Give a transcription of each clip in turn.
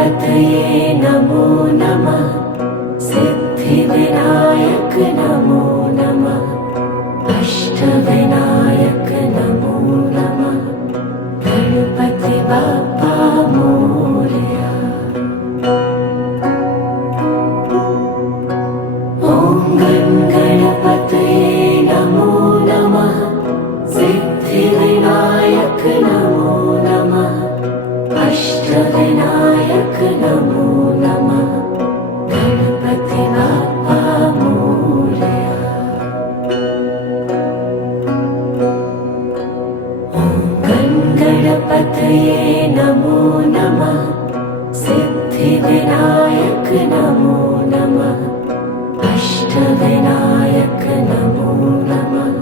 गणपतये नमो नमः। सिद्धिविनायक नमो नमः। अष्टविनायक नमो नमः। गणपति बाप्पा मोरया। ॐ गणपतये नमो नमः। सिद्धिविनायक नमो नमः। अष्टविनायक नमो नमः। गणपति बाप्पा मोरया। ॐ गणपतये नमो नमः। सिद्धिविनायक नमो नमः। अष्टविनायक नमो नमः।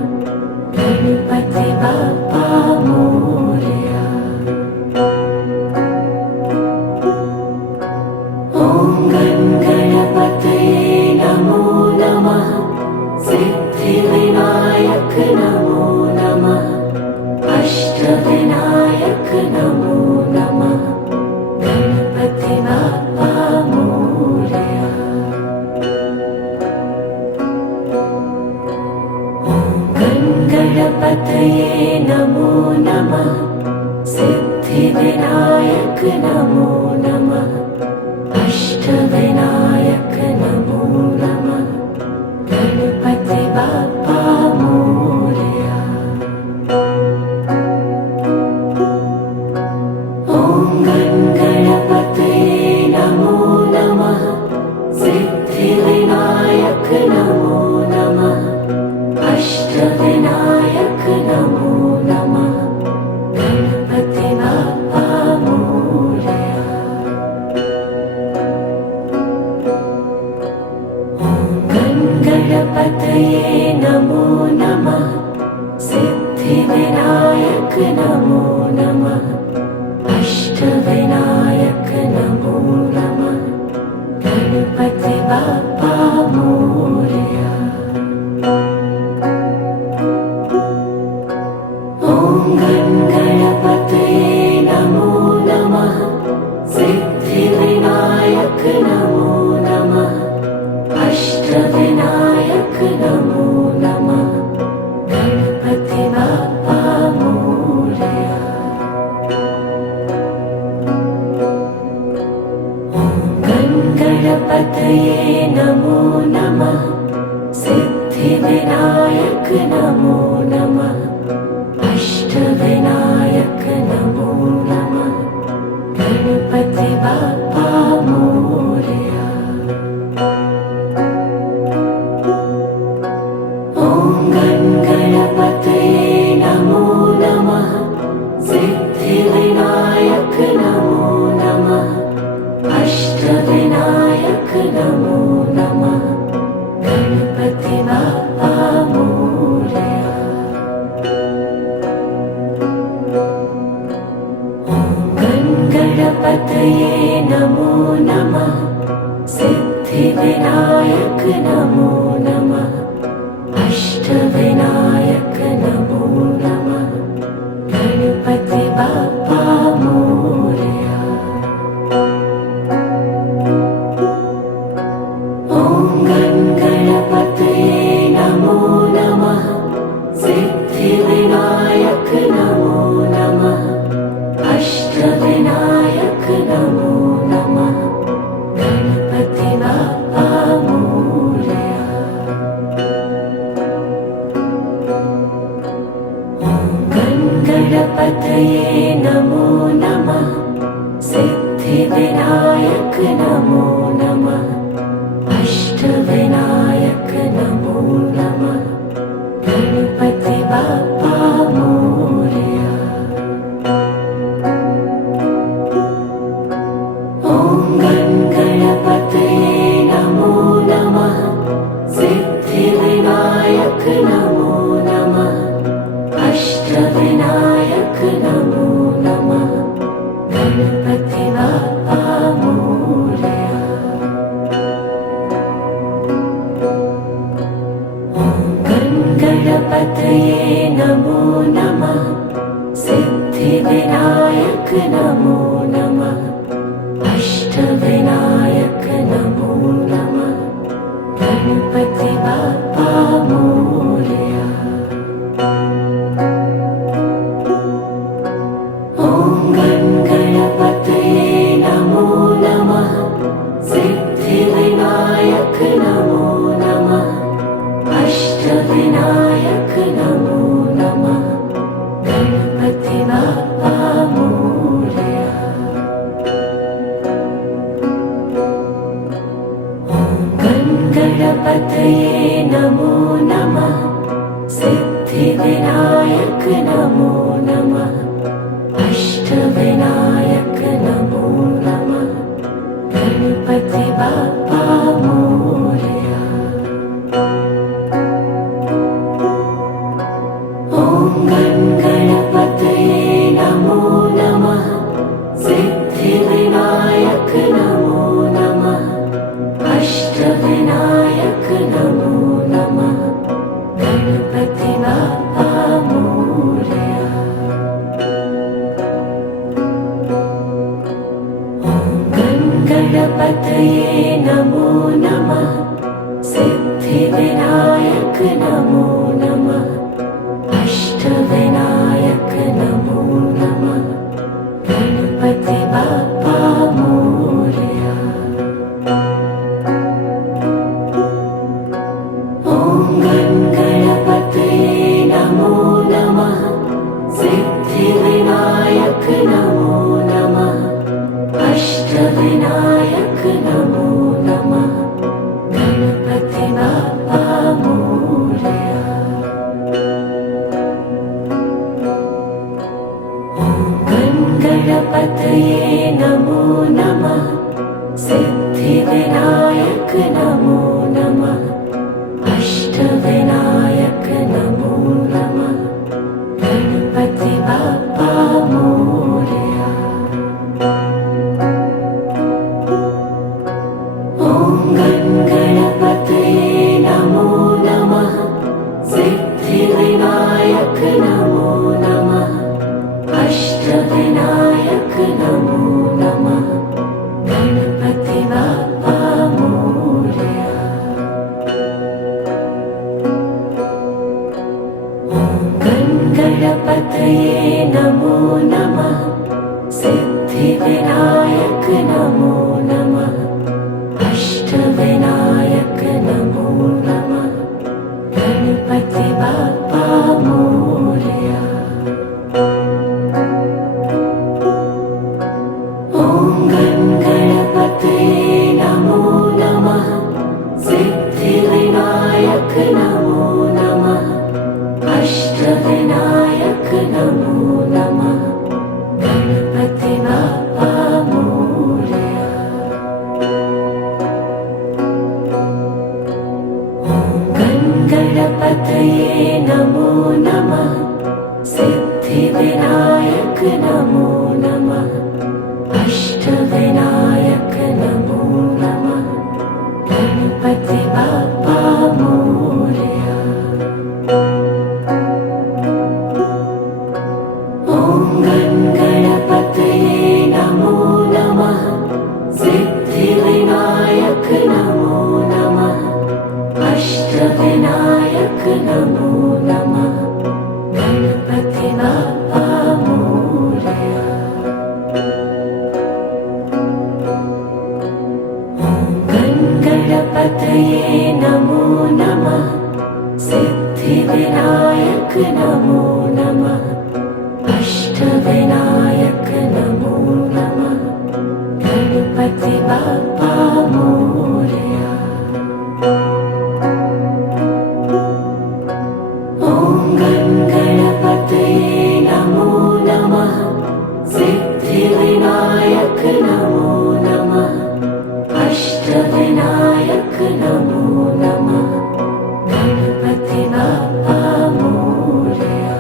गणपति बाप्पा मोरया। ॐ गणपतये नमो नमः। सिद्धिविनायक नमो नमः। अष्टविनायक नमो नमः। गणपति बाप्पा मोरया। गणपतये नमो नमः। सिद्धिविनायक नमो नमः। अष्टविनायक नमो नमः। गणपति बाप्पा मोरया। ॐ गणपतये नमो नमः। सिद्धिविनायक नमो नमः। अष्टविनायक नमो नमः। गणपति बाप्पा मोरया। ॐ गणपतये नमो नमः। सिद्धिविनायक नमो नमः। अष्टविनायक नमो नमः। गणपति बाप्पा मोरया। ॐ गणपतये नमो नमः। सिद्धिविनायक नमो नमः। अष्टविनायक नमो नमः। गणपति बाप्पा मोरया। ॐ गणपतये नमो नमः। सिद्धिविनायक नमो नमः। अष्टविनायक नमो नमः। गणपति बाप्पा मोरया। ॐ गणपतये नमो नमः। सिद्धिविनायक नमो नमः। अष्टविनायक नमो नमः। गणपति बाप्पा मोरया। गणपतये नमो नमः। सिद्धिविनायक नमो नमः। अष्टविनायक नमो नमः। गणपति बाप्पा मोरया। ॐ गणपतये नमो नमः। सिद्धिविनायक नमो नमः। अष्टविनायक नमो नमः। गणपति बाप्पा मोरया। ॐ गणपतये नमो नमः। सिद्धिविनायक नमो नमः। अष्टविनायक नमो नमः। गणपति बाप्पा मोरया। ॐ गणपतये नमो नमः। सिद्धिविनायक नमो नमः। अष्टविनायक नमो नमः। गणपति बाप्पा मोरया। ॐ गणपतये नमो नमः। सिद्धिविनायक नमो नमः। अष्ट नमो नमः अष्टविनायक नमो नमः गणपति बाप्पा मोरया। ॐ गणपतये नमो नमः सिद्धिविनायक नमो नमः अष्टविनायक नमो नमः गणपति बाप्पा मोरया। गणपतये नमो नमः सिद्धिविनायक नमो नमः अष्टविनायक नमो नमः गणपति बाप्पा मोरया। ॐ गणपतये नमो नमः सिद्धिविनायक नमो नमः अष्टविनायक नमो नमः गणपति बाप्पा मोरया। ॐ गणपतये नमो नमः सिद्धिविनायक नमो नमः अष्टविनायक नमो नमः गणपति बाप्पा मोरया। ॐ गणपतये नमो नमः सिद्धिविनायक नमो नमः अष्टविनायक नमो नमः गणपति बाप्पा मोरया। ॐ गणपतये नमो नमः सिद्धिविनायक नमो नमः अष्टविनायक नमो नमः गणपति बाप्पा मोरया। ॐ गणपतये नमो नमः सिद्धिविनायक नमो नमः अष्टविनायक नमो नमः गणपति बाप्पा मोरया। ॐ गणपतये नमो नमः सिद्धिविनायक नमो नमः अष्टविनायक नमो नमः गणपति बाप्पा मोरया। ॐ गणपतये नमो नमः सिद्धिविनायक नमो नमः अष्टविनायक नमो नमः गणपति बाप्पा मोरया। ॐ गणपतये नमो नमः सिद्धिविनायक नमो नमः अष्टविनायक नमो नमः गणपति बाप्पा मोरया। ॐ गणपतये नमो नमः सिद्धिविनायक नमो नमः अष्टविनायक नमो नमः गणपति बाप्पा मोरया।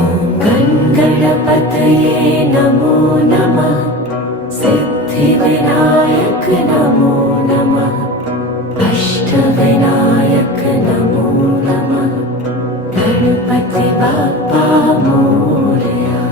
ॐ गणपतये नमो नमः सिद्धिविनायक नमो नमः अष्टविनायक नमो नमः गणपति बाप्पा मोरया।